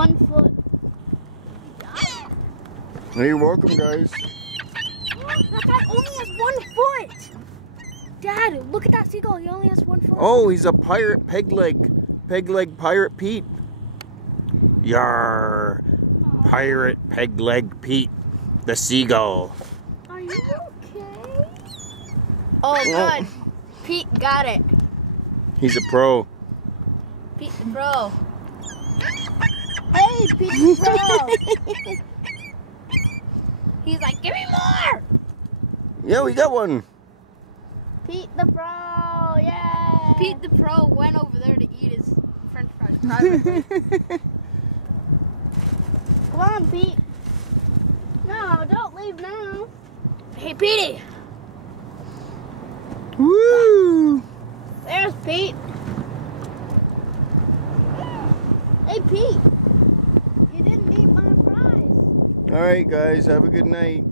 1 foot. You're welcome, guys. That guy only has 1 foot. Dad, look at that seagull. He only has 1 foot. Oh, he's a pirate peg leg Pirate Pete. Yar, Pirate Peg Leg Pete the Seagull. Are you okay? Oh, good. Pete got it. He's a pro. Pete the pro. Hey, Pete the pro. He's like, give me more. Yeah, we got one. Pete the pro, yeah. Pete the pro went over there to eat his French fries privately. Come on, Pete. No, don't leave now. Hey, Petey. Woo! There's Pete. Hey, Pete. You didn't eat my fries. All right, guys, have a good night.